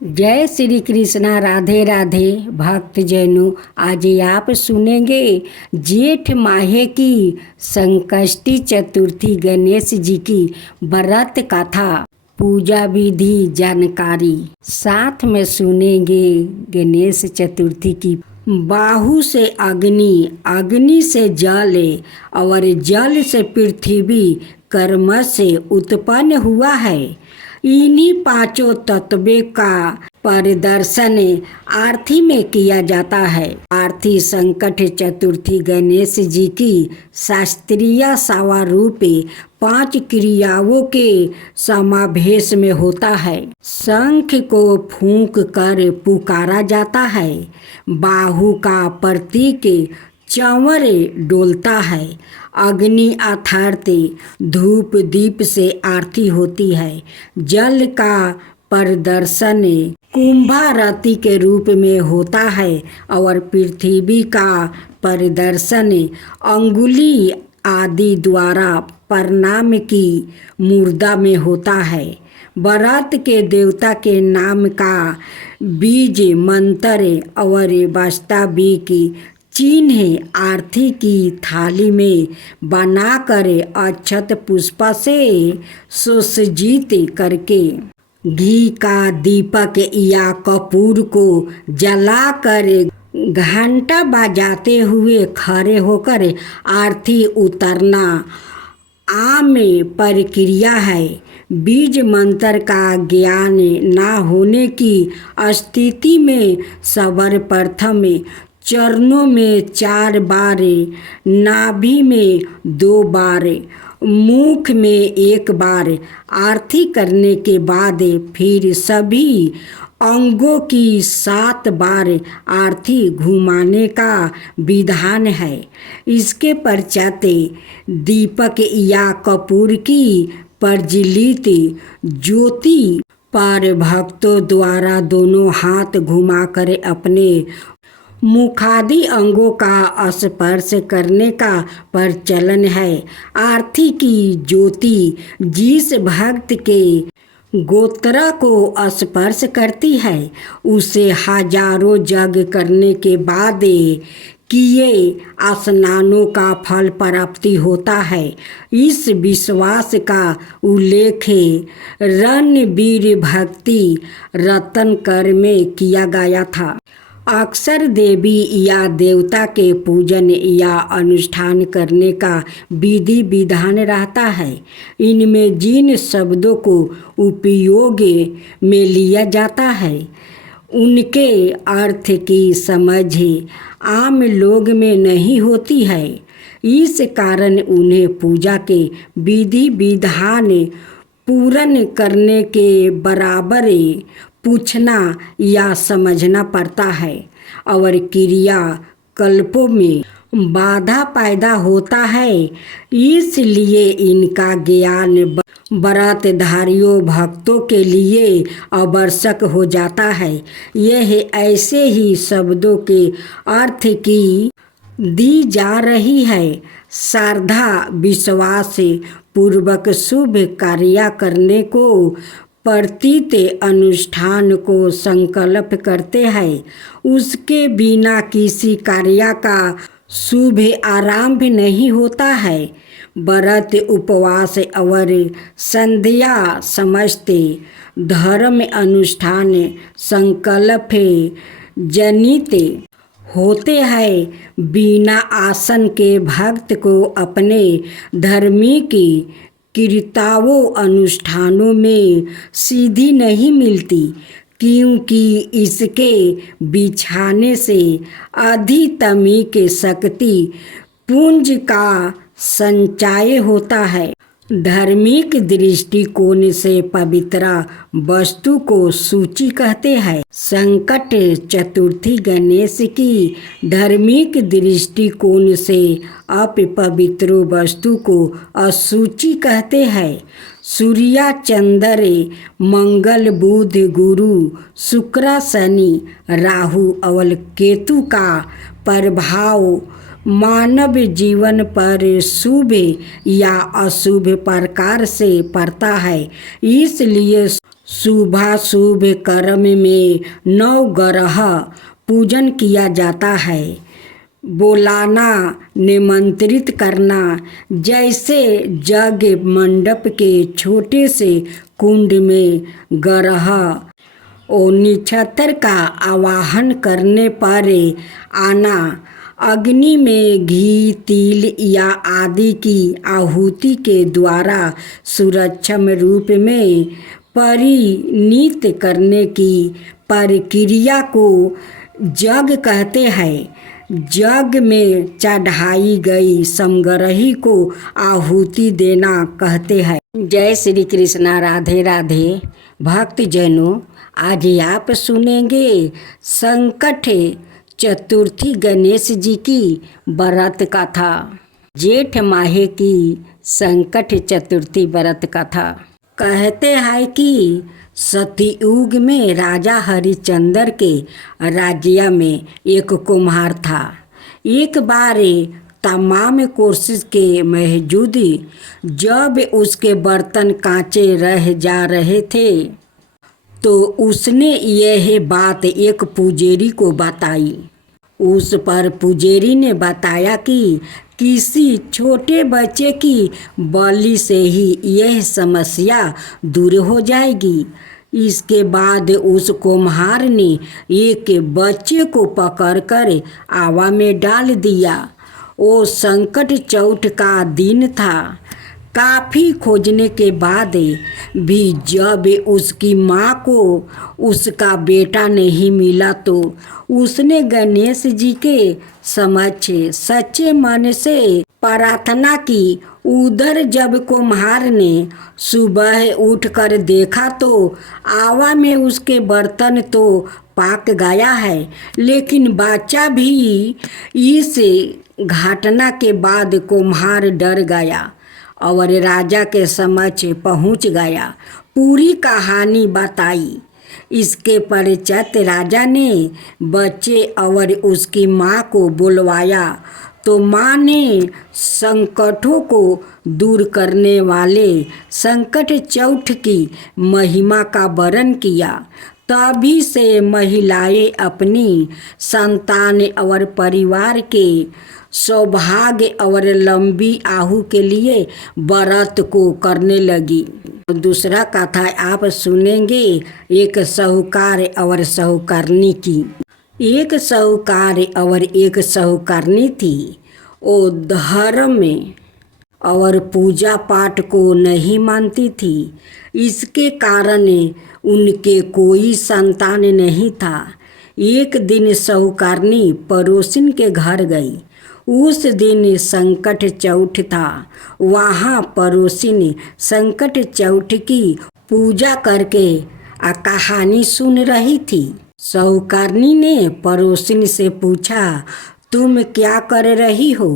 जय श्री कृष्णा। राधे राधे भक्त जनों, आज आप सुनेंगे जेठ माह की संकष्टी चतुर्थी गणेश जी की व्रत कथा, पूजा विधि जानकारी। साथ में सुनेंगे गणेश चतुर्थी की बाहु से अग्नि, अग्नि से जल और जल से पृथ्वी कर्म से उत्पन्न हुआ है। इन्हीं पांचों तत्वों का प्रदर्शन आरती में किया जाता है। आरती संकट चतुर्थी गणेश जी की शास्त्रीय स्वरूप 5 क्रियाओं के समावेश में होता है। शंख को फूंक कर पुकारा जाता है। बाहु का प्रतीक चंवर डोलता है। अग्नि अर्थात धूप दीप से आरती होती है। जल का प्रदर्शन कुंभारती के रूप में होता है और पृथ्वी का प्रदर्शन अंगुली आदि द्वारा प्रणाम की मुद्रा में होता है। व्रत के देवता के नाम का बीज मंत्र और वास्तविक चिन्ह आरती की थाली में बनाकर अक्षत पुष्प से सुसज्जित करके घी का दीपक या कपूर को जलाकर घंटा बजाते हुए खड़े होकर आरती उतारना आम प्रक्रिया है। बीज मंत्र का ज्ञान न होने की स्थिति में सर्वप्रथम चरणों में 4 बार, नाभि में 2 बार, मुख में 1 बार आरती करने के बाद फिर सभी अंगों की 7 बार आरती घुमाने का विधान है। इसके पश्चात दीपक या कपूर की प्रज्वलित ज्योति पर भक्तों द्वारा दोनों हाथ घुमाकर अपने मुखादि अंगों का स्पर्श करने का प्रचलन है। आरती की ज्योति जिस भक्त के गोत्र को स्पर्श करती है उसे हजारों जग करने के बाद किए स्नानों का फल प्राप्ति होता है। इस विश्वास का उल्लेख रणवीर भक्ति रत्नाकर में किया गया था। अक्सर देवी या देवता के पूजन या अनुष्ठान करने का विधि विधान रहता है। इनमें जिन शब्दों को उपयोग में लिया जाता है उनके अर्थ की समझ आम लोग में नहीं होती है। इस कारण उन्हें पूजा के विधि विधान पूर्ण करने के बराबर पूछना या समझना पड़ता है और क्रिया कल्पों में बाधा पैदा होता है। इसलिए इनका ज्ञान व्रतधारियों भक्तों के लिए आवश्यक हो जाता है। यह ऐसे ही शब्दों के अर्थ की दी जा रही है। श्रद्धा विश्वास पूर्वक शुभ कार्य करने को प्रतीत अनुष्ठान को संकल्प करते हैं। उसके बिना किसी कार्य का शुभ आरंभ नहीं होता है। व्रत उपवास और संध्या समस्त धर्म अनुष्ठान संकल्प जनित होते हैं। बिना आसन के भक्त को अपने धार्मिक क्रियाओं अनुष्ठानों में सिद्धि नहीं मिलती, क्योंकि इसके बिछाने से अधितमिक शक्ति पुंज का संचय होता है। धार्मिक दृष्टिकोण से पवित्र वस्तु को सूची कहते हैं। संकट चतुर्थी गणेश की धार्मिक दृष्टिकोण से अपवित्र वस्तु को अशुचि कहते हैं। सूर्य चंद्र मंगल बुध गुरु शुक्र शनि राहु और केतु का प्रभाव मानव जीवन पर शुभ या अशुभ प्रकार से पड़ता है। इसलिए शुभाशुभ कर्म में 9 ग्रह पूजन किया जाता है। बुलाना, निमंत्रित करना, जैसे यज्ञ मंडप के छोटे से कुंड में ग्रह और नक्षत्र का आवाहन करने पर आना, अग्नि में घी, तिल या आदि की आहुति के द्वारा सूक्ष्म रूप में परिणित करने की प्रक्रिया को यज्ञ कहते हैं। यज्ञ में चढ़ाई गई सामग्री को आहुति देना कहते हैं। जय श्री कृष्णा। राधे राधे। भक्तजनों, आज आप सुनेंगे संकट चतुर्थी गणेश जी की व्रत कथा। जेठ माह की संकट चतुर्थी व्रत कथा। कहते हैं कि सतयुग में राजा हरिश्चंद्र के राज्य में एक कुम्हार था। एक बार तमाम कोशिश के बावजूद जब उसके बर्तन कांचे रह जा रहे थे तो उसने यह बात एक पुजारी को बताई। उस पर पुजारी ने बताया कि किसी छोटे बच्चे की बलि से ही यह समस्या दूर हो जाएगी। इसके बाद उस कुम्हार ने एक बच्चे को पकड़कर आवा में डाल दिया। वो संकट चौथ का दिन था। काफ़ी खोजने के बाद भी जब उसकी माँ को उसका बेटा नहीं मिला तो उसने गणेश जी के समक्ष सच्चे मन से प्रार्थना की। उधर जब कुम्हार ने सुबह उठकर देखा तो आवा में उसके बर्तन तो पाक गया है, लेकिन बच्चा भी। इस घटना के बाद कुम्हार डर गया और राजा के समक्ष पहुंच गया। पूरी कहानी बताई। इसके पश्चात राजा ने बच्चे और उसकी माँ को बुलवाया तो माँ ने संकटों को दूर करने वाले संकट चौथ की महिमा का वर्णन किया। तभी से महिलाएं अपनी संतान और परिवार के सौभाग्य और लंबी आयु के लिए व्रत को करने लगी। दूसरा कथा आप सुनेंगे एक साहूकार और साहूकारनी की। एक साहूकार और एक साहूकारनी थी। वो धर्म में और पूजा पाठ को नहीं मानती थी। इसके कारण उनके कोई संतान नहीं था। एक दिन साहूकारनी पड़ोसिन के घर गई। उस दिन संकट चौथ था। वहाँ पड़ोसिन संकट चौथ की पूजा करके कहानी सुन रही थी। साहूकारनी ने पड़ोसिन से पूछा, तुम क्या कर रही हो?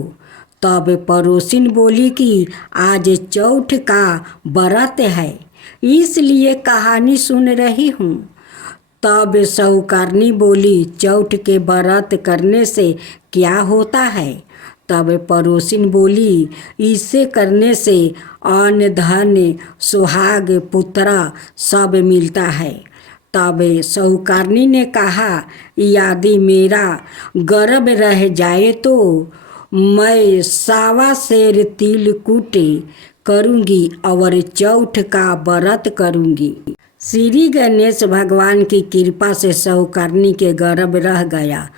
तब पड़ोसिन बोली कि आज चौथ का व्रत है, इसलिए कहानी सुन रही हूँ। तब साहूकारनी बोली, चौथ के व्रत करने से क्या होता है? तब पड़ोसिन बोली, इसे करने से अन्न धन सुहाग पुत्र सब मिलता है। तब साहूकारनी ने कहा, यदि मेरा गर्भ रह जाए तो मैं 1.25 सेर तिलकुट करूँगी और चौथ का व्रत करूँगी। श्री गणेश भगवान की कृपा से साहूकारनी के गर्भ रह गया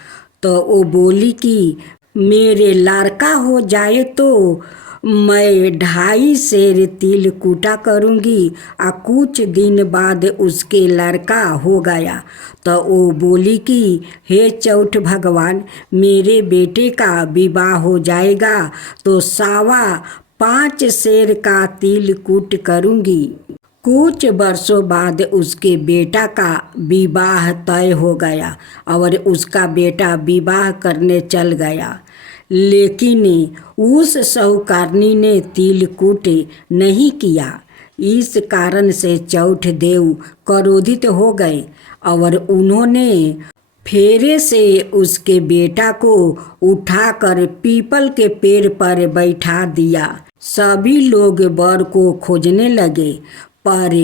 तो वो बोली कि मेरे लड़का हो जाए तो मैं 2.5 सेर तिलकुटा करूँगी। और कुछ दिन बाद उसके लड़का हो गया तो वो बोली कि हे चौथ भगवान, मेरे बेटे का विवाह हो जाएगा तो 5.25 सेर का तिलकुट करूँगी। कुछ वर्षों बाद उसके बेटा का विवाह तय हो गया और उसका बेटा विवाह करने चल गया। लेकिन उस साहूकारनी ने तिलकुट नहीं किया। इस कारण से चौथ देव क्रोधित हो गए और उन्होंने फेरे से उसके बेटा को उठाकर पीपल के पेड़ पर बैठा दिया। सभी लोग वर को खोजने लगे पर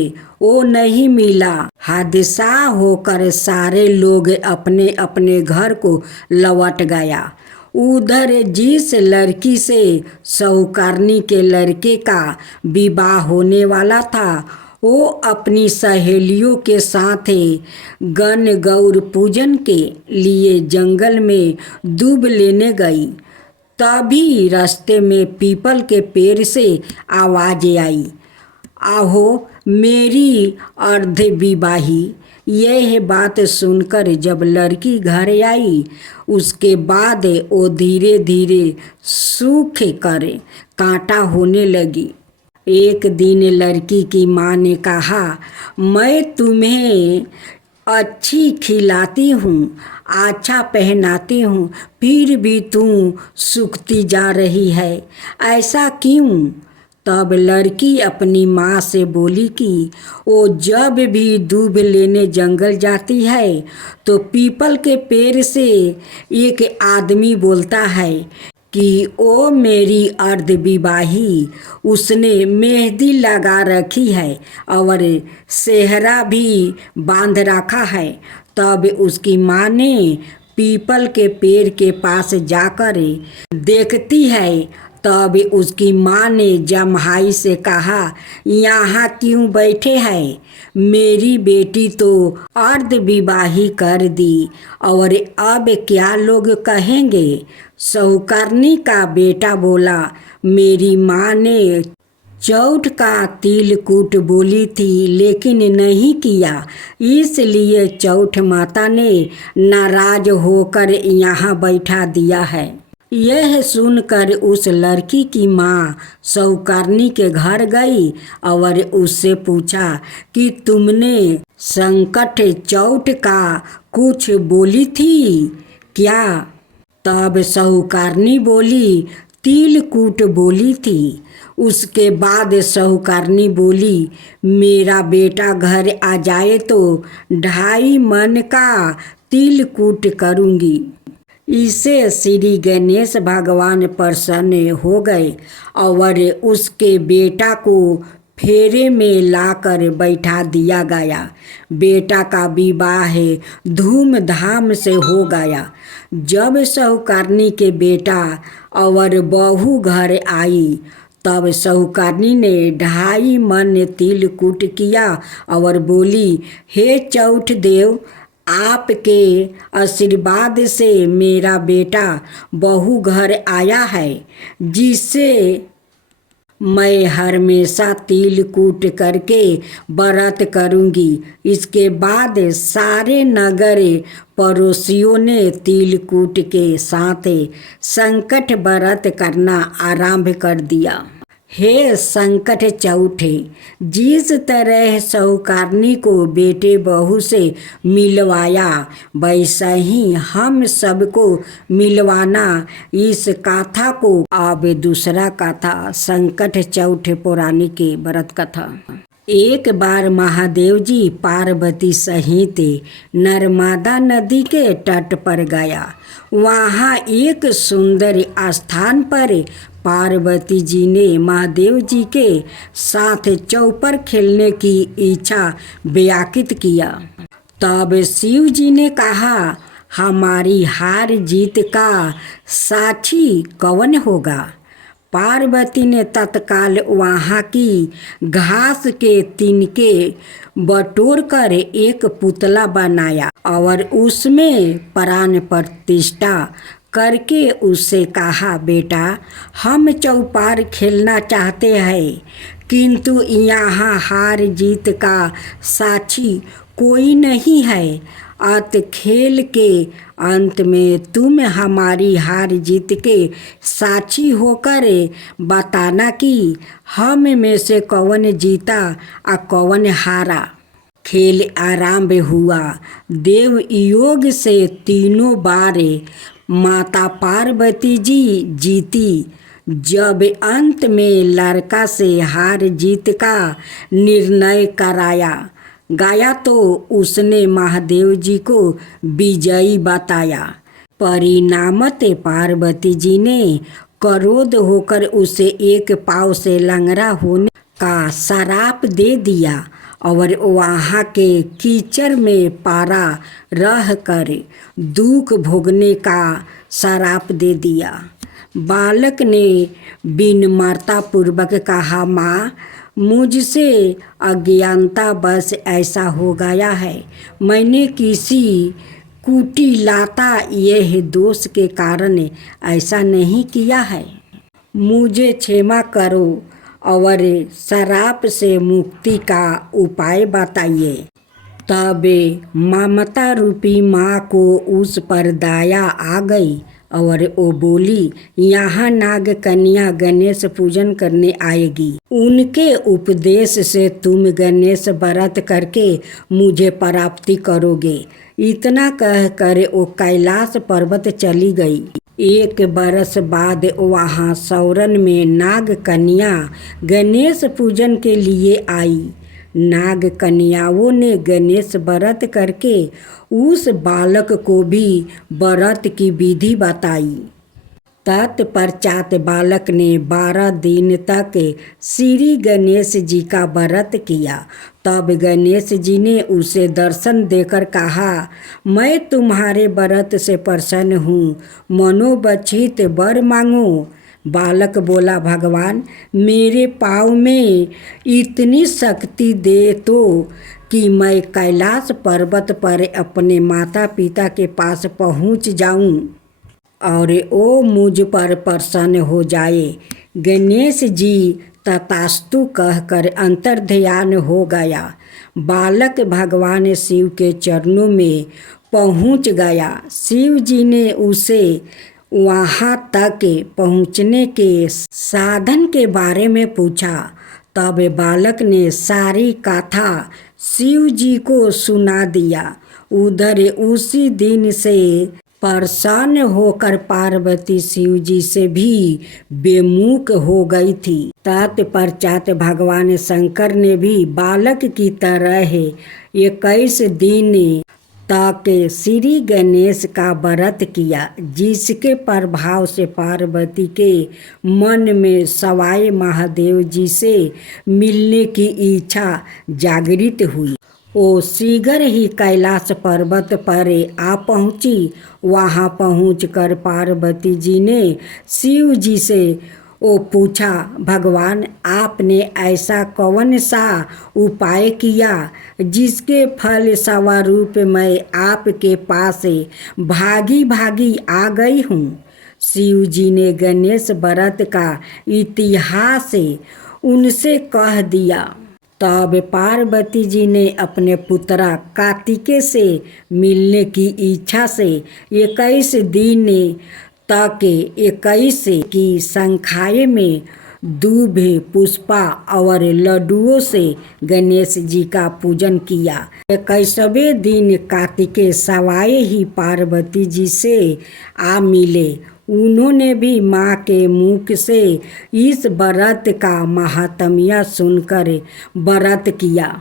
वो नहीं मिला। हादसा होकर सारे लोग अपने अपने घर को लौट गया। उधर जिस लड़की से साहूकारनी के लड़के का विवाह होने वाला था, वो अपनी सहेलियों के साथ गण गौर पूजन के लिए जंगल में दूब लेने गई। तभी रास्ते में पीपल के पेड़ से आवाज आई, आहो मेरी अर्धविवाही। यह बात सुनकर जब लड़की घर आई, उसके बाद वो धीरे धीरे सूख कर कांटा होने लगी। एक दिन लड़की की माँ ने कहा, मैं तुम्हें अच्छी खिलाती हूँ, अच्छा पहनाती हूँ, फिर भी तुम सूखती जा रही है, ऐसा क्यों? तब लड़की अपनी माँ से बोली कि वो जब भी दूब लेने जंगल जाती है तो पीपल के पेड़ से एक आदमी बोलता है कि ओ मेरी अर्धविवाही, उसने मेहंदी लगा रखी है और सेहरा भी बांध रखा है। तब उसकी माँ ने पीपल के पेड़ के पास जाकर देखती है। तब उसकी माँ ने जम्हाई से कहा, यहाँ क्यों बैठे हैं? मेरी बेटी तो अर्धविवाही कर दी और अब क्या लोग कहेंगे? साहूकारनी का बेटा बोला, मेरी माँ ने चौठ का तिलकुट बोली थी लेकिन नहीं किया, इसलिए चौठ माता ने नाराज होकर यहाँ बैठा दिया है। यह सुनकर उस लड़की की माँ साहूकारनी के घर गई और उससे पूछा कि तुमने संकट चौठ का कुछ बोली थी क्या? तब साहूकारनी बोली, तिलकुट बोली थी। उसके बाद साहूकारनी बोली, मेरा बेटा घर आ जाए तो 2.5 मन का तिलकुट करूँगी। इससे श्री गणेश भगवान प्रसन्न हो गए और उसके बेटा को फेरे में लाकर बैठा दिया गया। बेटा का विवाह धूमधाम से हो गया। जब साहूकारनी के बेटा और बहू घर आई, तब साहूकारनी ने 2.5 मन तिलकुट किया और बोली, हे चौठ देव, आपके आशीर्वाद से मेरा बेटा बहू घर आया है, जिससे मैं हमेशा तिलकुट करके व्रत करूँगी। इसके बाद सारे नगर पड़ोसियों ने तिलकुट के साथ संकट व्रत करना आरंभ कर दिया। हे संकट चौथे, जिस तरह साहूकारनी को बेटे बहू से मिलवाया, वैसा ही हम सबको मिलवाना। इस कथा को अब दूसरा कथा संकट चौथे पौराणिक के व्रत कथा। एक बार महादेव जी पार्वती सहित नर्मदा नदी के तट पर गया। वहाँ एक सुंदर स्थान पर पार्वती जी ने महादेव जी के साथ चौपर खेलने की इच्छा व्याकृत किया। तब शिव जी ने कहा, हमारी हार जीत का साक्षी कौन होगा? पार्वती ने तत्काल वहाँ की घास के तिनके बटोर कर एक पुतला बनाया और उसमें प्राण प्रतिष्ठा करके उससे कहा, बेटा, हम चौपार खेलना चाहते हैं, किंतु यहाँ हार जीत का साक्षी कोई नहीं है। अत खेल के अंत में तुम हमारी हार जीत के साक्षी होकर बताना कि हम में से कौन जीता और कौन हारा। खेल आरंभ हुआ। देव योग से 3 बार माता पार्वती जी जीती। जब अंत में लड़का से हार जीत का निर्णय कराया गया तो उसने महादेव जी को विजयी बताया। परिणामतः पार्वती जी ने क्रोध होकर उसे एक पाँव से लंगड़ा होने का शराप दे दिया और वहाँ के कीचड़ में पारा रह कर दुख भोगने का शराप दे दिया। बालक ने विनम्रता पूर्वक कहा, माँ, मुझसे अज्ञानतावश ऐसा हो गया है। मैंने किसी कुटिलता यह दोष के कारण ऐसा नहीं किया है। मुझे क्षमा करो और शराप से मुक्ति का उपाय बताइए। तब ममता रूपी माँ को उस पर दया आ गई और वो बोली, यहाँ नाग कन्या गणेश पूजन करने आएगी। उनके उपदेश से तुम गणेश व्रत करके मुझे प्राप्ति करोगे। इतना कहकर वो कैलाश पर्वत चली गई। 1 बरस बाद वहाँ सौरन में नाग कन्या गणेश पूजन के लिए आई। नाग कन्याओं ने गणेश व्रत करके उस बालक को भी व्रत की विधि बताई। तत्पश्चात बालक ने 12 दिन तक श्री गणेश जी का व्रत किया। तब गणेश जी ने उसे दर्शन देकर कहा, मैं तुम्हारे व्रत से प्रसन्न हूँ, मनोवांछित वर मांगो। बालक बोला, भगवान, मेरे पाँव में इतनी शक्ति दे तो कि मैं कैलाश पर्वत पर अपने माता पिता के पास पहुँच जाऊँ और वो मुझ पर प्रसन्न हो जाए। गणेश जी तथास्तु कहकर अंतर्ध्यान हो गया। बालक भगवान शिव के चरणों में पहुँच गया। शिव जी ने उसे वहाँ तक पहुँचने के साधन के बारे में पूछा। तब बालक ने सारी कथा शिव जी को सुना दिया। उधर उसी दिन से प्रसन्न होकर पार्वती शिव जी से भी बेमुख हो गई थी। तत्पश्चात भगवान शंकर ने भी बालक की तरह 21 दिन तक श्री गणेश का व्रत किया, जिसके प्रभाव से पार्वती के मन में सवाई महादेव जी से मिलने की इच्छा जागृत हुई। वो शीघ्र ही कैलाश पर्वत पर आ पहुँची। वहाँ पहुँचकर पार्वती जी ने शिव जी से वो पूछा, भगवान, आपने ऐसा कौन सा उपाय किया जिसके फल स्वरूप मैं आपके पास भागी भागी आ गई हूँ। शिव जी ने गणेश व्रत का इतिहास उनसे कह दिया। तब पार्वती जी ने अपने पुत्रा कार्तिकेय से मिलने की इच्छा से 21 दिन तक 21 की संख्या में दूब, पुष्पा और लड्डुओं से गणेश जी का पूजन किया। 21वें दिन कार्तिकेय सवाए ही पार्वती जी से आ मिले। उन्होंने भी माँ के मुख से इस व्रत का महात्म्य सुनकर व्रत किया।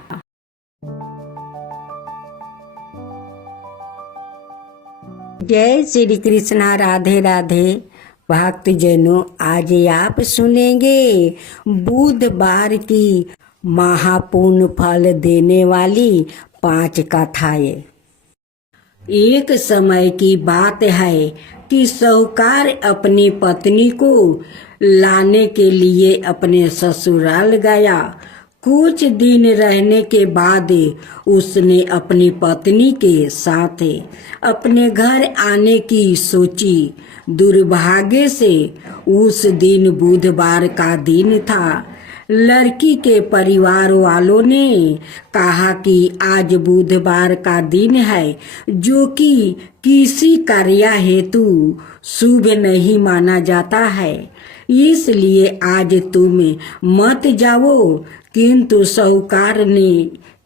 जय श्री कृष्णा, राधे राधे। भक्तजनों, आज आप सुनेंगे बुधवार की महापुण्य फल देने वाली 5 कथाएं। एक समय की बात है कि साहूकार अपनी पत्नी को लाने के लिए अपने ससुराल गया। कुछ दिन रहने के बाद उसने अपनी पत्नी के साथ अपने घर आने की सोची। दुर्भाग्य से उस दिन बुधवार का दिन था। लड़की के परिवार वालों ने कहा कि आज बुधवार का दिन है, जो कि किसी कार्य हेतु शुभ नहीं माना जाता है, इसलिए आज तुम मत जाओ। किंतु साहूकार ने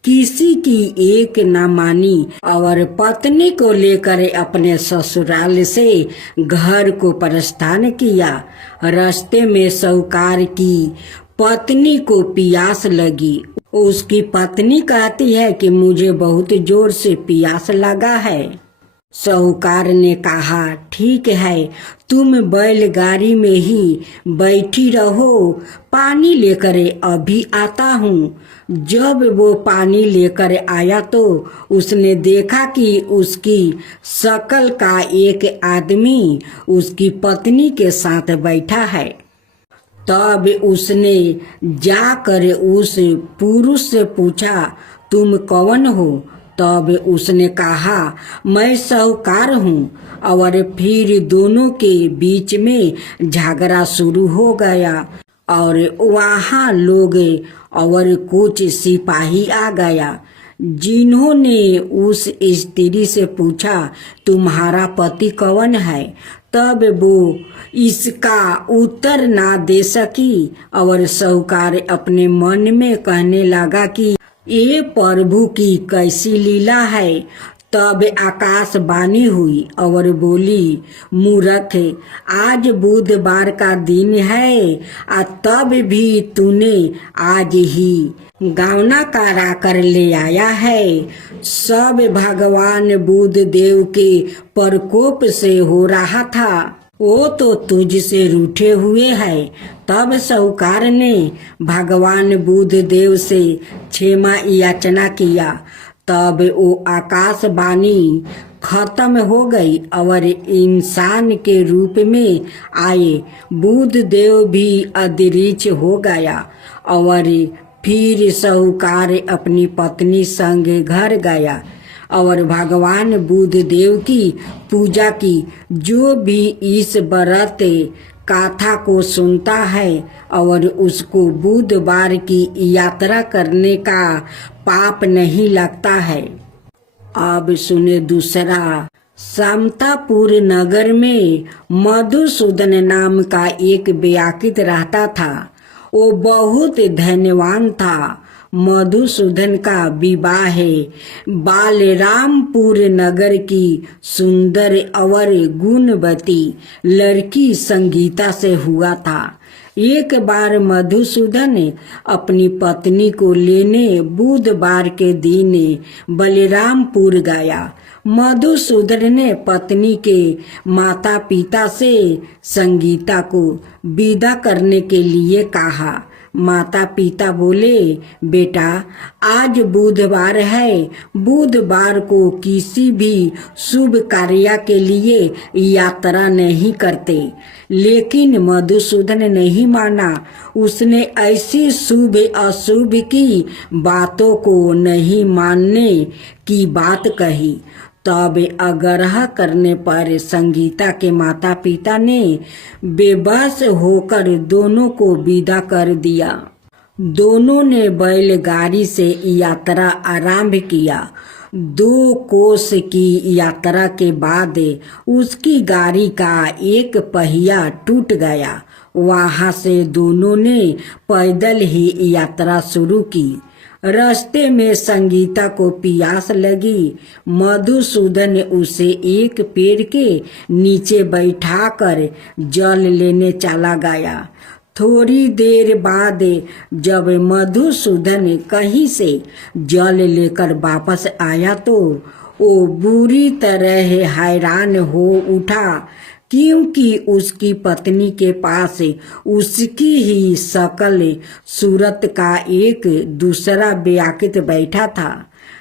किसी की एक न मानी और पत्नी को लेकर अपने ससुराल से घर को प्रस्थान किया। रास्ते में साहूकार की पत्नी को प्यास लगी। उसकी पत्नी कहती है कि मुझे बहुत जोर से प्यास लगा है। साहूकार ने कहा, ठीक है, तुम बैलगाड़ी में ही बैठी रहो, पानी लेकर अभी आता हूँ। जब वो पानी लेकर आया तो उसने देखा कि उसकी शकल का एक आदमी उसकी पत्नी के साथ बैठा है। तब उसने जाकर उस पुरुष से पूछा, तुम कौन हो? तब उसने कहा, मैं साहूकार हूँ। और फिर दोनों के बीच में झगड़ा शुरू हो गया और वहाँ लोग और कुछ सिपाही आ गया, जिन्होंने उस स्त्री से पूछा, तुम्हारा पति कौन है? तब वो इसका उत्तर ना दे सकी और साहूकार अपने मन में कहने लगा कि ये प्रभु की कैसी लीला है। तब आकाशवाणी हुई और बोली, मूर्ख, आज बुधवार का दिन है, तब भी तूने आज ही गावना करा कर ले आया है। सब भगवान बुध देव के प्रकोप से हो रहा था, वो तो तुझसे रूठे हुए है। तब साहूकार ने भगवान बुध देव से क्षमा याचना किया। तब वो आकाशवाणी खत्म हो गई और इंसान के रूप में आए बुध देव भी अदृश्य हो गया। और फिर साहूकार अपनी पत्नी संग घर गया और भगवान बुध देव की पूजा की। जो भी इस व्रत कथा को सुनता है और उसको बुधवार की यात्रा करने का पाप नहीं लगता है। अब सुने दूसरा। समतापुर नगर में मधुसूदन नाम का एक व्याकित रहता था। वो बहुत धन्यवान था। मधुसूदन का विवाह बालरामपुर नगर की सुंदर और गुणवती लड़की संगीता से हुआ था। एक बार मधुसूदन अपनी पत्नी को लेने बुधवार के दिन बलरामपुर गया। मधुसूदन ने पत्नी के माता पिता से संगीता को विदा करने के लिए कहा। माता पिता बोले, बेटा, आज बुधवार है, बुधवार को किसी भी शुभ कार्य के लिए यात्रा नहीं करते। लेकिन मधुसूदन नहीं माना। उसने ऐसी शुभ अशुभ की बातों को नहीं मानने की बात कही। तब आग्रह करने पर संगीता के माता पिता ने बेबस होकर दोनों को विदा कर दिया। दोनों ने बैलगाड़ी से यात्रा आरंभ किया। 2 कोस की यात्रा के बाद उसकी गाड़ी का एक पहिया टूट गया। वहां से दोनों ने पैदल ही यात्रा शुरू की। रास्ते में संगीता को प्यास लगी। मधुसूदन उसे एक पेड़ के नीचे बैठाकर जल लेने चला गया। थोड़ी देर बाद जब मधुसूदन कहीं से जल लेकर वापस आया तो वो बुरी तरह हैरान हो उठा, क्योंकि उसकी पत्नी के पास उसकी ही शकल सूरत का एक दूसरा व्याकित बैठा था।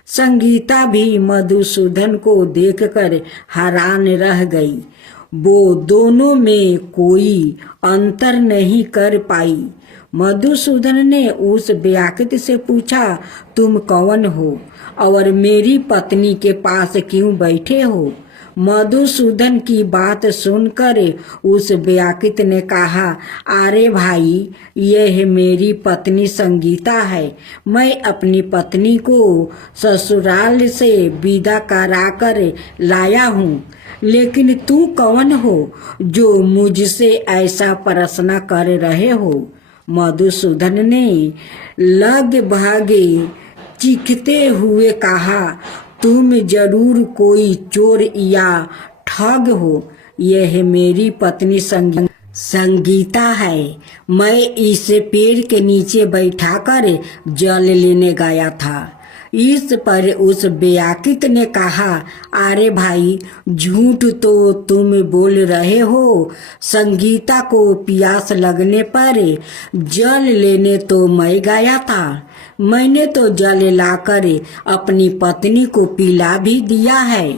संगीता भी मधुसूदन को देखकर हैरान रह गई। वो दोनों में कोई अंतर नहीं कर पाई। मधुसूदन ने उस व्याकित से पूछा, तुम कौन हो और मेरी पत्नी के पास क्यों बैठे हो? मधुसूदन की बात सुनकर उस व्याकित ने कहा, अरे भाई, यह मेरी पत्नी संगीता है। मैं अपनी पत्नी को ससुराल से विदा कराकर लाया हूँ। लेकिन तू कौन हो जो मुझसे ऐसा प्रश्न कर रहे हो? मधुसूदन ने लगभग चीखते हुए कहा, तुम जरूर कोई चोर या ठग हो। यह मेरी पत्नी संगीता है। मैं इस पेड़ के नीचे बैठाकर जल लेने गया था। इस पर उस बेआकित ने कहा, अरे भाई, झूठ तो तुम बोल रहे हो। संगीता को प्यास लगने पर जल लेने तो मैं गया था। मैंने तो जल लाकर अपनी पत्नी को पिला भी दिया है।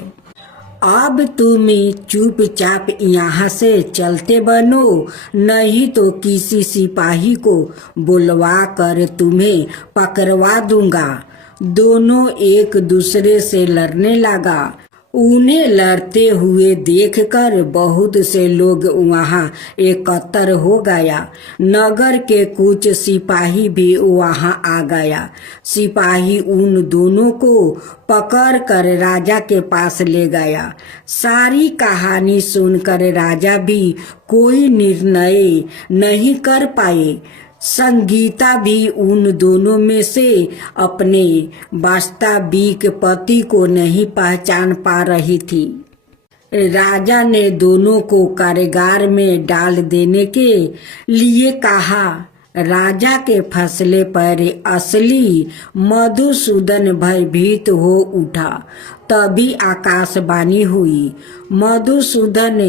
अब तुम चुपचाप यहाँ से चलते बनो, नहीं तो किसी सिपाही को बुलवा कर तुम्हें पकड़वा दूंगा। दोनों एक दूसरे से लड़ने लगा। उन्हें लड़ते हुए देखकर बहुत से लोग वहां एकत्र हो गया। नगर के कुछ सिपाही भी वहां आ गया। सिपाही उन दोनों को पकड़कर राजा के पास ले गया। सारी कहानी सुनकर राजा भी कोई निर्णय नहीं कर पाए। संगीता भी उन दोनों में से अपने वास्तविक पति को नहीं पहचान पा रही थी। राजा ने दोनों को कारागार में डाल देने के लिए कहा। राजा के फैसले पर असली मधुसूदन भयभीत हो उठा। तभी आकाशवाणी हुई, मधुसूदन,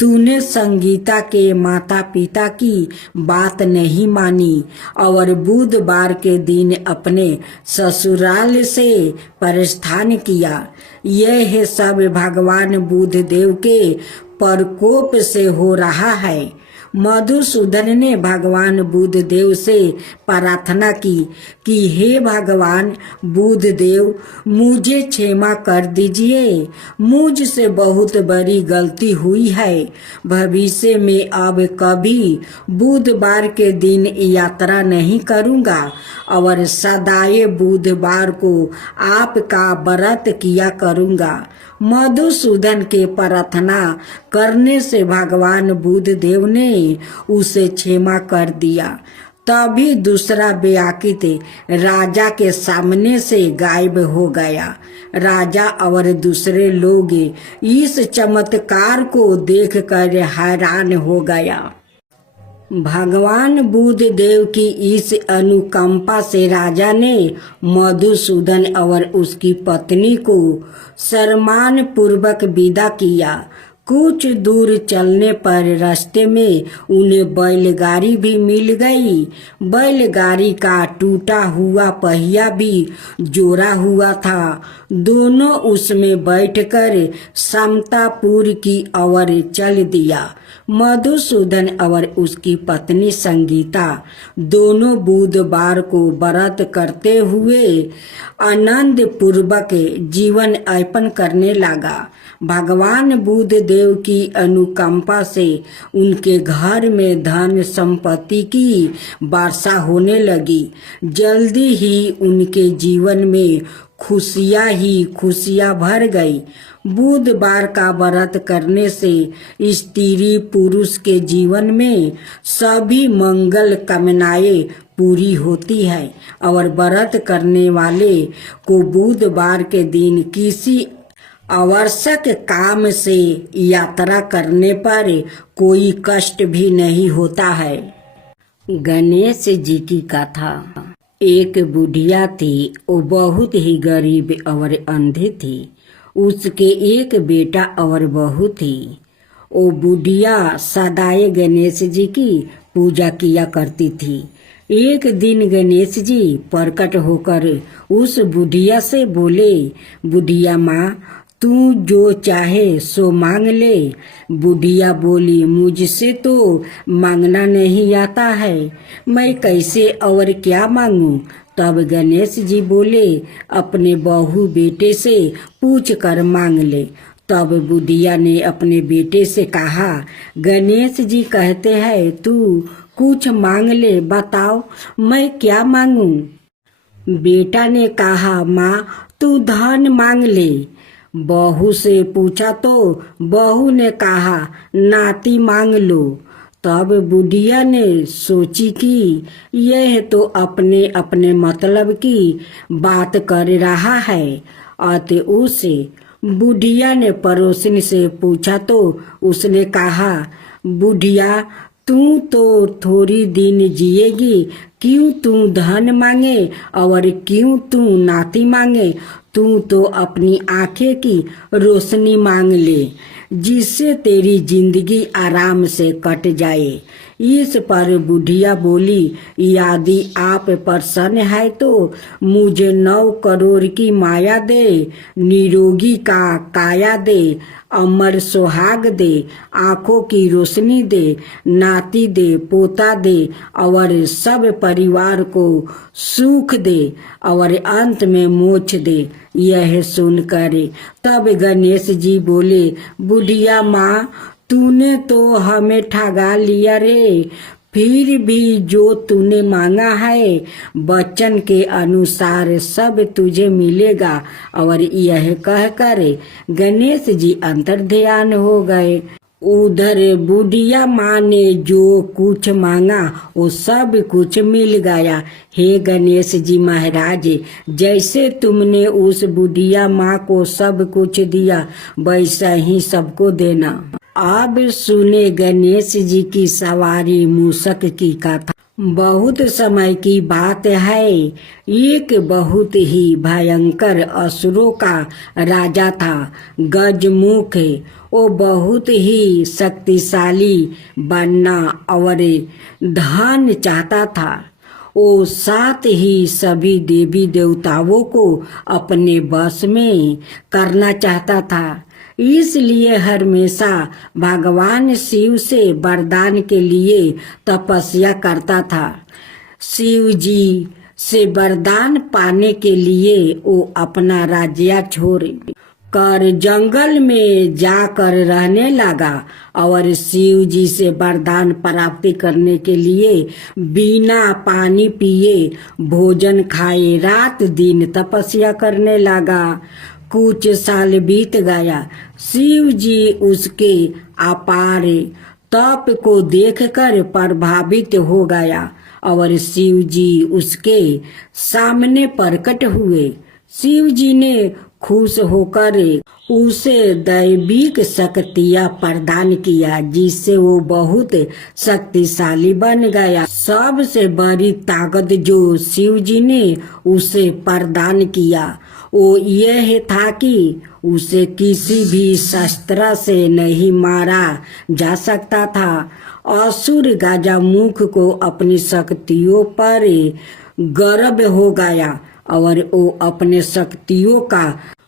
तूने संगीता के माता पिता की बात नहीं मानी और बुधवार के दिन अपने ससुराल से प्रस्थान किया। यह सब भगवान बुद्धदेव के प्रकोप से हो रहा है। मधुसूदन ने भगवान बुद्धदेव से प्रार्थना की कि हे भगवान बुद्धदेव, मुझे क्षमा कर दीजिए। मुझसे बहुत बड़ी गलती हुई है। भविष्य में अब कभी बुधवार के दिन यात्रा नहीं करूंगा और सदाए बुधवार को आपका व्रत किया करूंगा। मधुसूदन के प्रार्थना करने से भगवान बुद्धदेव ने उसे क्षमा कर दिया। तभी दूसरा बेआकित राजा के सामने से गायब हो गया। राजा और दूसरे लोग इस चमत्कार को देखकर हैरान हो गया। भगवान बुद्धदेव की इस अनुकंपा से राजा ने मधुसूदन और उसकी पत्नी को सम्मान पूर्वक विदा किया। कुछ दूर चलने पर रास्ते में उन्हें बैलगाड़ी भी मिल गई। बैलगाड़ी का टूटा हुआ पहिया भी जोड़ा हुआ था। दोनों उसमें बैठकर समतापुर की ओर चल दिया। मधुसूदन और उसकी पत्नी संगीता दोनों बुधवार को व्रत करते हुए आनंद पूर्वक जीवन यापन करने लगा। भगवान बुद्धदेव की अनुकंपा से उनके घर में धन संपत्ति की वर्षा होने लगी। जल्दी ही उनके जीवन में खुशियां ही खुशियां भर गई। बुधवार का व्रत करने से स्त्री पुरुष के जीवन में सभी मंगल कामनाएं पूरी होती है और व्रत करने वाले को बुधवार के दिन किसी आवश्यक काम से यात्रा करने पर कोई कष्ट भी नहीं होता है। गणेश जी की कथा। एक बुढ़िया थी, वो बहुत ही गरीब और अंधी थी। उसके एक बेटा और बहू थी। वो बुढ़िया सदाए गणेश जी की पूजा किया करती थी। एक दिन गणेश जी प्रकट होकर उस बुढ़िया से बोले, बुढ़िया माँ, तू जो चाहे सो मांग ले। बुढ़िया बोली, मुझसे तो मांगना नहीं आता है, मैं कैसे और क्या मांगूं। तब गणेश जी बोले, अपने बहू बेटे से पूछ कर मांग ले। तब बुढ़िया ने अपने बेटे से कहा, गणेश जी कहते हैं तू कुछ मांग ले, बताओ मैं क्या मांगूं। बेटा ने कहा, माँ तू धन मांग ले। बहू से पूछा तो बहू ने कहा, नाती मांग लो। तब बुढ़िया ने सोची कि यह तो अपने अपने मतलब की बात कर रहा है। अतः उसे बुढ़िया ने पड़ोसिन से पूछा तो उसने कहा, बुढ़िया तू तो थोड़ी दिन जिएगी, क्यों तू धन मांगे और क्यों तू नाती मांगे। तू तो अपनी आंखें की रोशनी मांग ले, जिससे तेरी जिंदगी आराम से कट जाए। इस पर बुढ़िया बोली, यदि आप प्रसन्न है तो मुझे 9 करोड़ की माया दे, निरोगी का काया दे, अमर सुहाग दे, आंखों की रोशनी दे, नाती दे, पोता दे और सब परिवार को सुख दे और अंत में मोक्ष दे। यह सुनकर तब गणेश जी बोले, बुढ़िया माँ, तूने तो हमें ठगा लिया रे। फिर भी जो तूने मांगा है वचन के अनुसार सब तुझे मिलेगा। और यह कहकर गणेश जी अंतर ध्यान हो गए। उधर बुढ़िया माँ ने जो कुछ मांगा वो सब कुछ मिल गया। हे गणेश जी महाराज, जैसे तुमने उस बुढ़िया माँ को सब कुछ दिया वैसा ही सबको देना। अब सुने गणेश जी की सवारी मूषक की कथा। बहुत समय की बात है, एक बहुत ही भयंकर असुरों का राजा था गजमुख। वो बहुत ही शक्तिशाली बनना और धन चाहता था। वो साथ ही सभी देवी देवताओं को अपने बस में करना चाहता था। इसलिए हमेशा भगवान शिव से वरदान के लिए तपस्या करता था। शिव जी से वरदान पाने के लिए वो अपना राज्य छोड़ कर जंगल में जाकर रहने लगा और शिव जी से वरदान प्राप्ति करने के लिए बिना पानी पिए भोजन खाए रात दिन तपस्या करने लगा। कुछ साल बीत गया। शिव जी उसके अपार तप को देखकर प्रभावित हो गया और शिव जी उसके सामने प्रकट हुए। शिव जी ने खुश होकर उसे दैविक शक्तियां प्रदान किया, जिससे वो बहुत शक्तिशाली बन गया। सबसे बड़ी ताकत जो शिव जी ने उसे प्रदान किया वो यह था कि उसे किसी भी शस्त्र से नहीं मारा जा सकता था। असुर गजमुख को अपनी शक्तियों पर गर्व हो गया और वो अपने शक्तियों का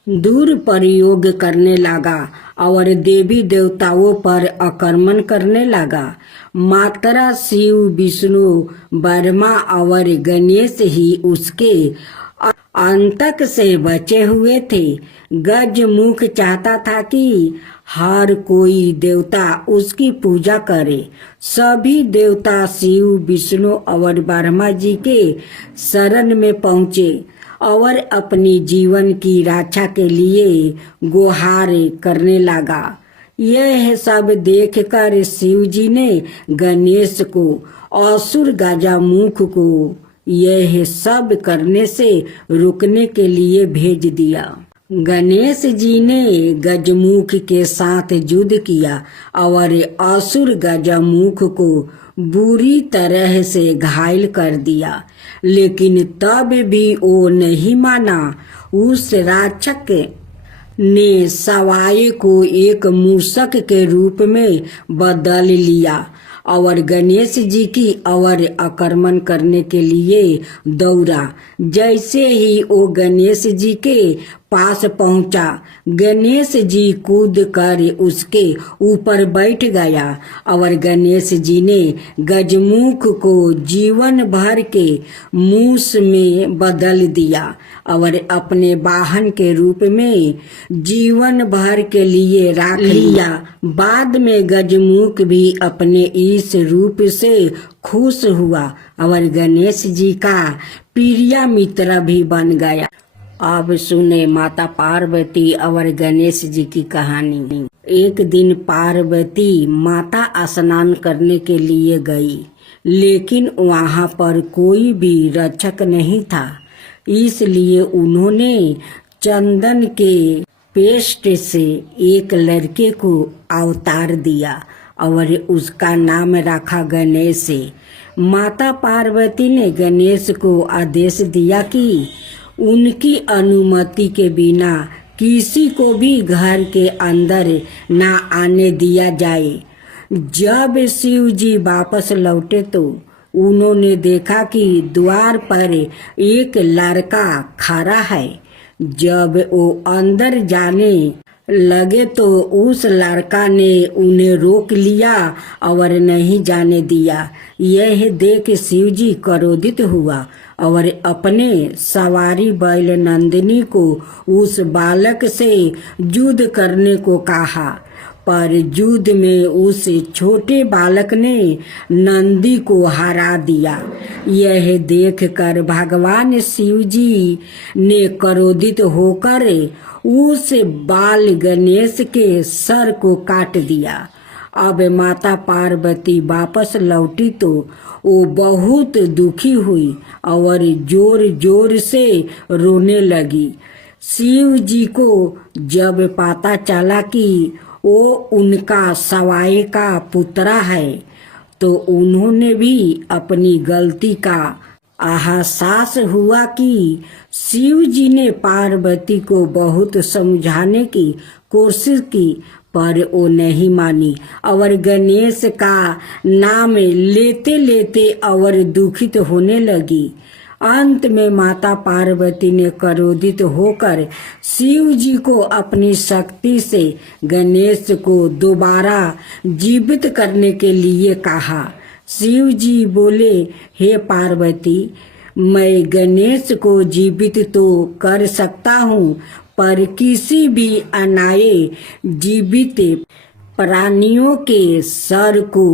दुरुपयोग करने लगा और देवी देवताओं पर आक्रमण करने लगा। मात्र शिव, विष्णु, ब्रह्मा और गणेश ही उसके अंतक से बचे हुए थे। गजमुख चाहता था कि हर कोई देवता उसकी पूजा करे। सभी देवता शिव, विष्णु और ब्रह्मा जी के शरण में पहुँचे और अपनी जीवन की रक्षा के लिए गुहार करने लगा। यह सब देखकर शिव जी ने गणेश को असुर गजमुख को यह सब करने से रोकने के लिए भेज दिया। गणेश जी ने गजमुख के साथ युद्ध किया और असुर गजमुख को बुरी तरह से घायल कर दिया, लेकिन तब भी वो नहीं माना। उस राक्षस ने सवाई को एक मूषक के रूप में बदल लिया और गणेश जी की ओर आक्रमण करने के लिए दौड़ा। जैसे ही वो गणेश जी के पास पहुंचा, गणेश जी कूद कर उसके ऊपर बैठ गया और गणेश जी ने गजमुख को जीवन भर के मूस में बदल दिया और अपने वाहन के रूप में जीवन भर के लिए रख लिया। बाद में गजमुख भी अपने इस रूप से खुश हुआ और गणेश जी का प्रिय मित्र भी बन गया। अब सुने माता पार्वती और गणेश जी की कहानी। एक दिन पार्वती माता स्नान करने के लिए गई, लेकिन वहां पर कोई भी रक्षक नहीं था। इसलिए उन्होंने चंदन के पेस्ट से एक लड़के को अवतार दिया और उसका नाम रखा गणेश। माता पार्वती ने गणेश को आदेश दिया कि उनकी अनुमति के बिना किसी को भी घर के अंदर ना आने दिया जाए। जब शिव जी वापस लौटे तो उन्होंने देखा कि द्वार पर एक लड़का खड़ा है। जब वो अंदर जाने लगे तो उस लड़का ने उन्हें रोक लिया और नहीं जाने दिया। यह देख शिव जी क्रोधित हुआ और अपने सवारी बैल नंदिनी को उस बालक से युद्ध करने को कहा, पर युद्ध में उस छोटे बालक ने नंदी को हरा दिया। यह देखकर भगवान शिव जी ने क्रोधित होकर उस बाल गणेश के सर को काट दिया। अब माता पार्वती वापस लौटी तो वो बहुत दुखी हुई और जोर जोर से रोने लगी। शिव जी को जब पता चला कि वो उनका सवाई का पुत्रा है तो उन्होंने भी अपनी गलती का एहसास हुआ कि शिव जी ने पार्वती को बहुत समझाने की कोशिश की, पर वो नहीं मानी और गणेश का नाम लेते लेते और दुखित होने लगी। अंत में माता पार्वती ने क्रोधित होकर शिव जी को अपनी शक्ति से गणेश को दोबारा जीवित करने के लिए कहा। शिव जी बोले, हे पार्वती, मैं गणेश को जीवित तो कर सकता हूँ, पर किसी भी अनाए जीवित प्राणियों के सर को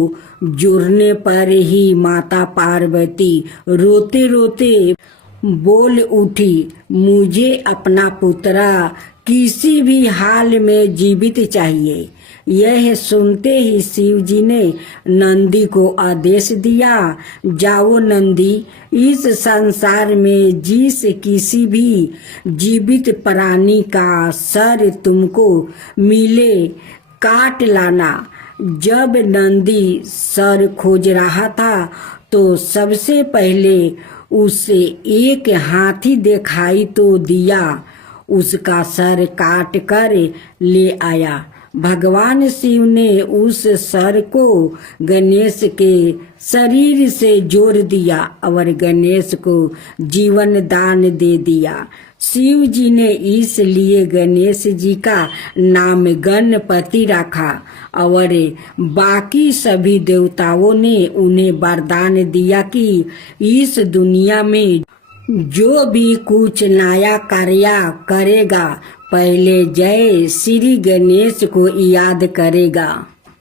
जोड़ने पर ही माता पार्वती रोते रोते बोल उठी, मुझे अपना पुत्रा किसी भी हाल में जीवित चाहिए। यह सुनते ही शिव जी ने नंदी को आदेश दिया, जाओ नंदी, इस संसार में जिस किसी भी जीवित प्राणी का सर तुमको मिले काट लाना। जब नंदी सर खोज रहा था तो सबसे पहले उसे एक हाथी दिखाई तो दिया, उसका सर काट कर ले आया। भगवान शिव ने उस सर को गणेश के शरीर से जोड़ दिया और गणेश को जीवन दान दे दिया। शिव जी ने इसलिए गणेश जी का नाम गणपति रखा और बाकी सभी देवताओं ने उन्हें वरदान दिया कि इस दुनिया में जो भी कुछ नया कार्य करेगा पहले जय श्री गणेश को याद करेगा,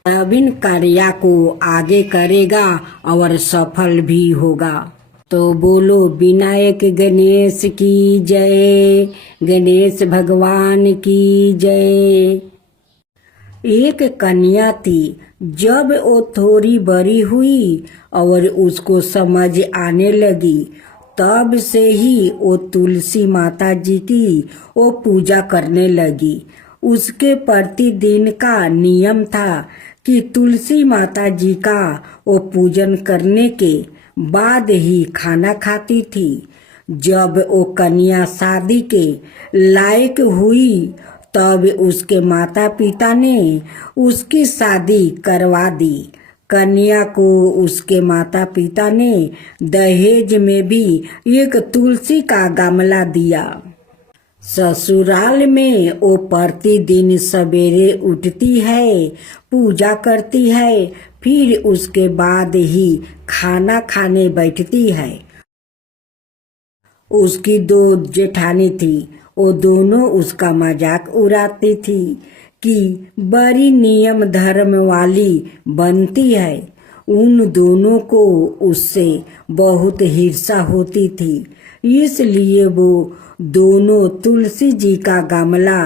तभी कार्य को आगे करेगा और सफल भी होगा। तो बोलो विनायक गणेश की जय, गणेश भगवान की जय। एक कन्या थी। जब वो थोड़ी बड़ी हुई और उसको समझ आने लगी, तब से ही वो तुलसी माता जी की वो पूजा करने लगी। उसके प्रतिदिन का नियम था कि तुलसी माता जी का वो पूजन करने के बाद ही खाना खाती थी। जब वो कन्या शादी के लायक हुई तब उसके माता पिता ने उसकी शादी करवा दी। कन्या को उसके माता पिता ने दहेज में भी एक तुलसी का गमला दिया। ससुराल में वो प्रतिदिन सवेरे उठती है, पूजा करती है, फिर उसके बाद ही खाना खाने बैठती है। उसकी 2 जेठानी थी, वो दोनों उसका मजाक उड़ाती थी कि बड़ी नियम धर्म वाली बनती है। उन दोनों को उससे बहुत ईर्ष्या होती थी, इसलिए वो दोनों तुलसी जी का गमला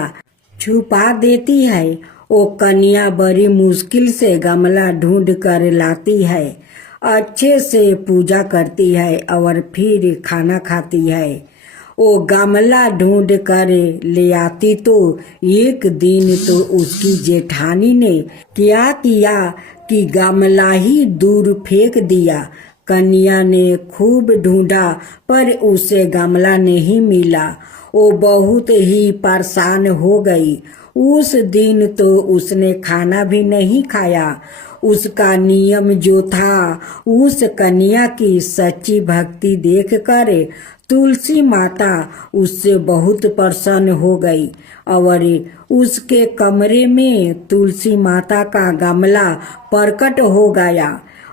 छुपा देती है। वो कन्या बड़ी मुश्किल से गमला ढूंढ कर लाती है, अच्छे से पूजा करती है और फिर खाना खाती है। वो गमला ढूंढ कर ले आती तो एक दिन तो उसकी जेठानी ने क्या किया कि गमला ही दूर फेंक दिया। कन्या ने खूब ढूंढा पर उसे गमला नहीं मिला। वो बहुत ही परेशान हो गई। उस दिन तो उसने खाना भी नहीं खाया। उसका नियम जो था, उस कन्या की सच्ची भक्ति देखकर तुलसी माता उससे बहुत प्रसन्न हो गई और उसके कमरे में तुलसी माता का गमला प्रकट हो गया।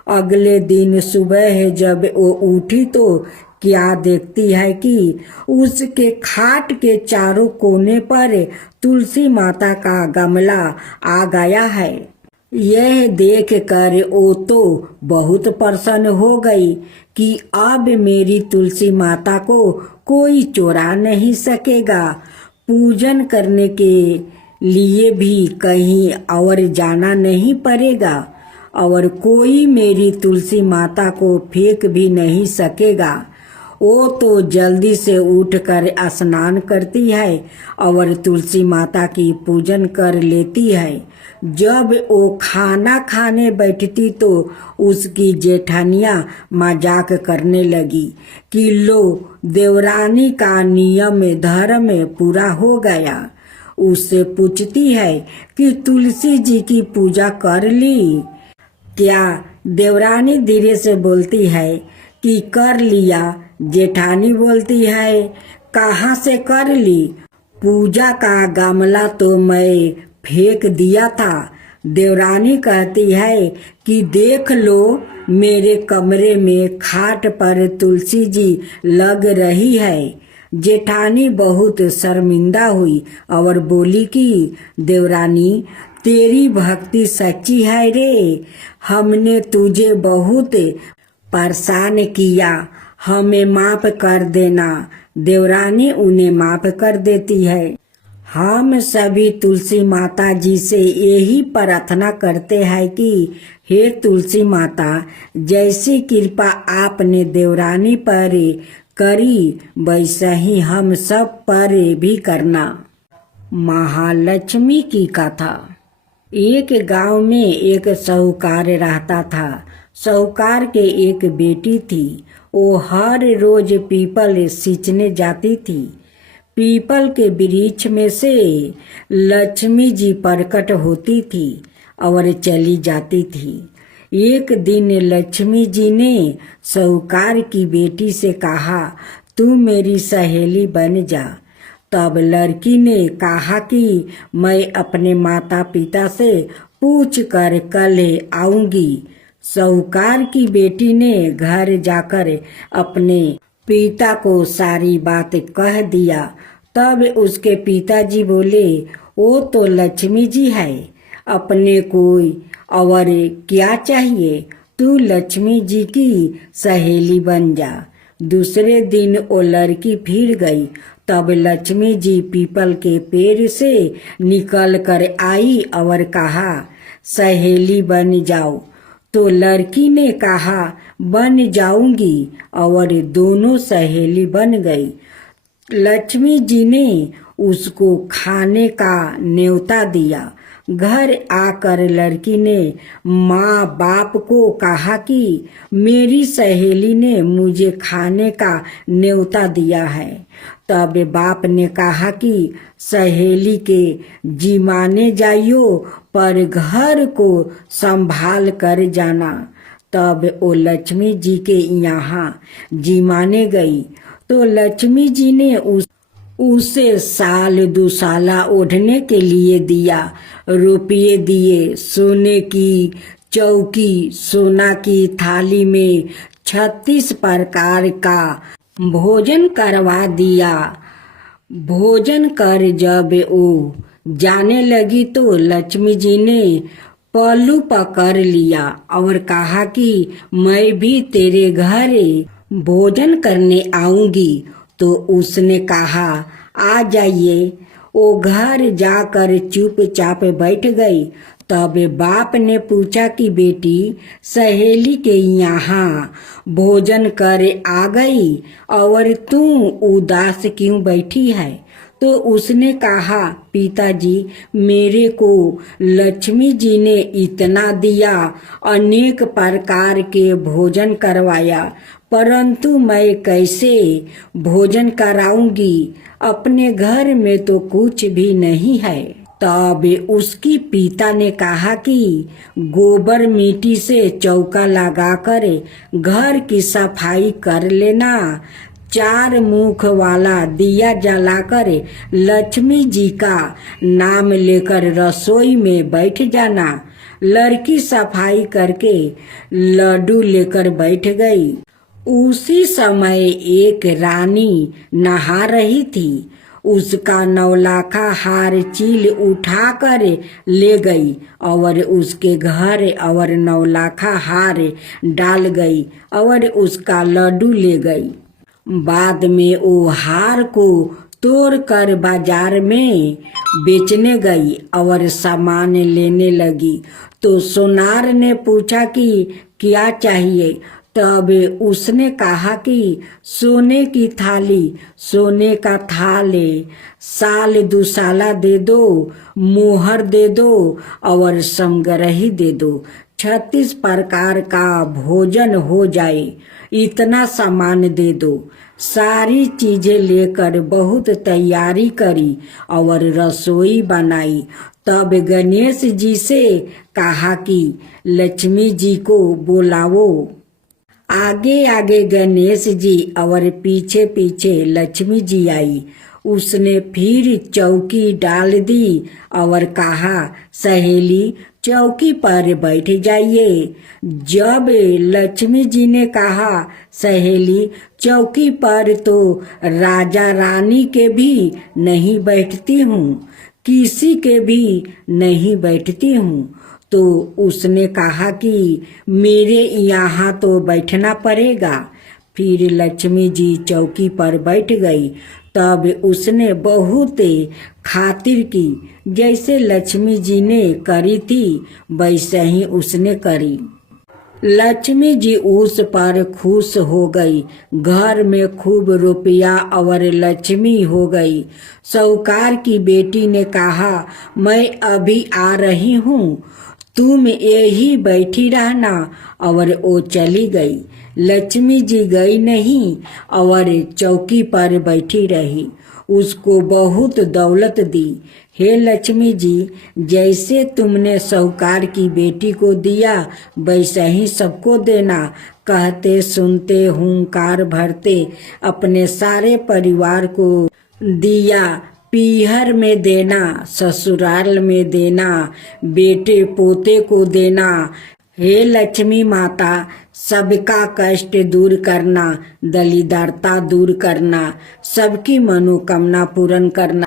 अगले दिन सुबह जब वो उठी तो क्या देखती है कि उसके खाट के चारों कोने पर तुलसी माता का गमला आ गया है। यह देख कर वो तो बहुत प्रसन्न हो गई कि अब मेरी तुलसी माता को कोई चुरा नहीं सकेगा। पूजन करने के लिए भी कहीं और जाना नहीं पड़ेगा और कोई मेरी तुलसी माता को फेंक भी नहीं सकेगा। वो तो जल्दी से उठकर स्नान करती है और तुलसी माता की पूजन कर लेती है। जब वो खाना खाने बैठती तो उसकी जेठानियाँ मजाक करने लगी कि लो, देवरानी का नियम धर्म पूरा हो गया। उससे पूछती है कि तुलसी जी की पूजा कर ली क्या? देवरानी धीरे से बोलती है कि कर लिया। जेठानी बोलती है, कहाँ से कर ली? पूजा का गमला तो मैं फेंक दिया था। देवरानी कहती है कि देख लो, मेरे कमरे में खाट पर तुलसी जी लग रही है। जेठानी बहुत शर्मिंदा हुई और बोली कि देवरानी, तेरी भक्ति सच्ची है रे। हमने तुझे बहुत परेशान किया, हमें माफ कर देना। देवरानी उन्हें माफ कर देती है। हम सभी तुलसी माता जी से यही प्रार्थना करते हैं कि हे तुलसी माता, जैसी कृपा आपने देवरानी पर करी वैसा ही हम सब पर भी करना। महालक्ष्मी की कथा। एक गांव में एक साहूकार रहता था। साहूकार के एक बेटी थी। वो हर रोज पीपल सींचने जाती थी। पीपल के वृक्ष में से लक्ष्मी जी प्रकट होती थी और चली जाती थी। एक दिन लक्ष्मी जी ने साहूकार की बेटी से कहा, तू मेरी सहेली बन जा। तब लड़की ने कहा कि मैं अपने माता पिता से पूछ कर कल आऊंगी। साहूकार की बेटी ने घर जाकर अपने पिता को सारी बात कह दिया। तब उसके पिताजी बोले, वो तो लक्ष्मी जी है, अपने कोई और क्या चाहिए, तू लक्ष्मी जी की सहेली बन जा। दूसरे दिन वो लड़की फिर गई। तब लक्ष्मी जी पीपल के पेड़ से निकल कर आई और कहा, सहेली बन जाओ। तो लड़की ने कहा, बन जाऊंगी, और दोनों सहेली बन गई। लक्ष्मी जी ने उसको खाने का न्योता दिया। घर आकर लड़की ने माँ बाप को कहा कि मेरी सहेली ने मुझे खाने का न्योता दिया है। तब बाप ने कहा कि सहेली के जिमाने जाइयो, पर घर को संभाल कर जाना। तब वो लक्ष्मी जी के यहाँ जिमाने गई तो लक्ष्मी जी ने उसे साल दुसाला ओढ़ने के लिए दिया, रुपये दिए, सोने की चौकी, सोना की थाली में 36 प्रकार का भोजन करवा दिया। भोजन कर जब वो जाने लगी तो लक्ष्मी जी ने पल्लू पकड़ लिया और कहा कि मैं भी तेरे घर भोजन करने आऊंगी। तो उसने कहा, आ जाइए। वो घर जाकर चुपचाप बैठ गई। तब बाप ने पूछा कि बेटी, सहेली के यहाँ भोजन कर आ गई और तू उदास क्यों बैठी है? तो उसने कहा, पिताजी, मेरे को लक्ष्मी जी ने इतना दिया, अनेक प्रकार के भोजन करवाया, परंतु मैं कैसे भोजन कराऊंगी? अपने घर में तो कुछ भी नहीं है। तब उसकी पिता ने कहा कि गोबर मिट्टी से चौका लगाकर घर की सफाई कर लेना, 4 मुख वाला दिया जलाकर लक्ष्मी जी का नाम लेकर रसोई में बैठ जाना। लड़की सफाई करके लड्डू लेकर बैठ गई। उसी समय एक रानी नहा रही थी। उसका 9 लाखा हार चील उठाकर ले गई और उसके घर और 9 लाखा हार डाल गई और उसका लड्डू ले गई। बाद में वो हार को तोड़कर बाजार में बेचने गई और सामान लेने लगी। तो सोनार ने पूछा कि क्या चाहिए? तब उसने कहा कि सोने की थाली, सोने का थाल, साल दुसाला दे दो, मोहर दे दो और समगरही दे दो। 36 प्रकार का भोजन हो जाए, इतना सामान दे दो। सारी चीजें लेकर बहुत तैयारी करी और रसोई बनाई। तब गणेश जी से कहा कि लक्ष्मी जी को बुलाओ। आगे आगे गणेश जी और पीछे पीछे लक्ष्मी जी आई। उसने फिर चौकी डाल दी और कहा, सहेली, चौकी पर बैठ जाइए। जब लक्ष्मी जी ने कहा, सहेली, चौकी पर तो राजा रानी के भी नहीं बैठती हूँ, किसी के भी नहीं बैठती हूँ। तो उसने कहा कि मेरे यहाँ तो बैठना पड़ेगा। फिर लक्ष्मी जी चौकी पर बैठ गई। तब उसने बहुत खातिर की। जैसे लक्ष्मी जी ने करी थी वैसे ही उसने करी। लक्ष्मी जी उस पर खुश हो गई। घर में खूब रुपया और लक्ष्मी हो गई। साहूकार की बेटी ने कहा, मैं अभी आ रही हूँ, तुम यही बैठी रहना। और वो चली गई। लक्ष्मी जी गई नहीं और चौकी पर बैठी रही। उसको बहुत दौलत दी। हे लक्ष्मी जी, जैसे तुमने साहूकार की बेटी को दिया वैसे ही सबको देना। कहते सुनते हुंकार भरते अपने सारे परिवार को दिया। पीहर में देना, ससुराल में देना, बेटे पोते को देना। हे लक्ष्मी माता, सबका कष्ट दूर करना, दलिद्रता दूर करना, सबकी मनोकामना पूर्ण करना।